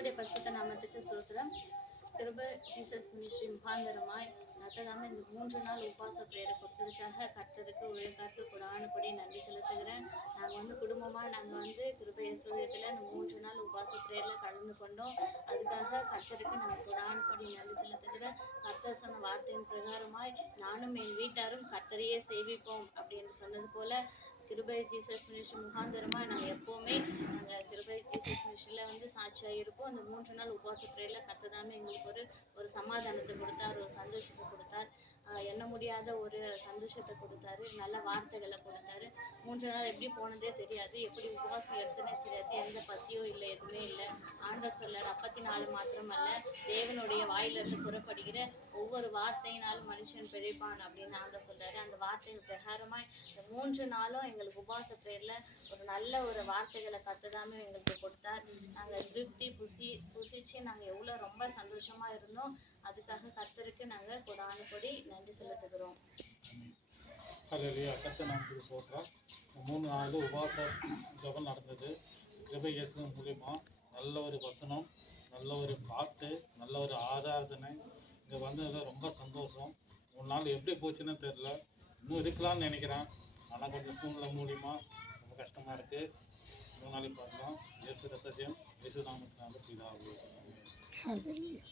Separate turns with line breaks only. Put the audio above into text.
கர்த்தருடைய பரிசுத்த நாமத்துக்கு சோத்திரம். திரும்ப ஜீசஸ் மினிஸ்ட்ரி முகாந்தரமாய் கத்ததாம இந்த மூன்று நாள் உபவாச பிரேயரை கொடுத்ததுக்காக கர்த்தருக்கு ஒழுங்காத்து கூடானபடி நன்றி செலுத்துகிறேன். நாங்கள் வந்து குடும்பமாக நாங்கள் வந்து கிருப சூரியத்தில் இந்த மூன்று நாள் உபவாச பிரேயரில் கலந்து கொண்டோம். அதுக்காக கர்த்தருக்கு நாங்கள் கூடானபடி நன்றி செலுத்துகிறேன். கர்த்தர் சொன்ன வார்த்தையின் பிரகாரமாய் நானும் என் வீட்டாரும் கர்த்தரையே சேவிப்போம் அப்படின்னு சொன்னது போல் கிருபை ஜீசஸ் மினிஸ்ட்ரி முகாந்தரமாக நாங்கள் எப்போவுமே நாங்கள் கிருபை ஜீசஸ் மினிஸ்ட்ரியில் வந்து இருக்கும் அந்த மூன்று நாள் உபவாச பிறையில் கத்ததாமே எங்களுக்கு ஒரு ஒரு சமாதானத்தை கொடுத்தார் ஒரு சந்தோஷத்தை கொடுத்தார். எண்ண முடியாத ஒரு சந்தோஷத்தை கொடுத்தாரு நல்ல வார்த்தைகளை கொடுத்தாரு. மூன்று நாள் எப்படி போனதே தெரியாது. எப்படி உபவாசம் எடுத்தனே தெரியாது. எந்த பசியோ இல்லை எதுவுமே இல்லை. ஆண்ட சொல்லார் அப்பத்தி நாள் மாத்திரமல்ல தேவனுடைய வாயிலிருந்து புறப்படுகிற ஒவ்வொரு வார்த்தையினாலும் மனுஷன் பிழைப்பான் அப்படின்னு ஆண்ட சொல்றாரு. அந்த வார்த்தையின் பிரகாரமாக இந்த மூன்று நாளும் எங்களுக்கு உபவாச பேரில் ஒரு நல்ல ஒரு வார்த்தைகளை கற்றுதாமே எங்களுக்கு கொடுத்தார். நாங்கள் திருப்தி புசி புசிச்சு நாங்கள் எவ்வளோ ரொம்ப சந்தோஷமாக இருந்தோம். அதுக்காக கத்தருக்கு நாங்கள் கொடான கொடி நன்றி செலுத்துகிறோம்.
ஹalleluya. கத்தை நான் சோத்திரம் மூணு நாள் உபாச ஜபம் நடந்தது. கிருபை இயேசுவின் மூலிமா நல்ல ஒரு வசனம் நல்ல ஒரு பாட்டு நல்ல ஒரு ஆராதனை. இங்கே வந்ததில் ரொம்ப சந்தோஷம். மூணு நாள் எப்படி போச்சுன்னு தெரில இன்னும் இருக்கலாம்னு நினைக்கிறேன். ஆனால் கொஞ்சம் சூழ்நிலை மூலிமா ரொம்ப கஷ்டமாக இருக்குது மூணு நாளைக்கு பார்க்கலாம். இயேசு ரத்தத்தையும் இயேசு நாமத்தினால இதாகும்
Hallelujah.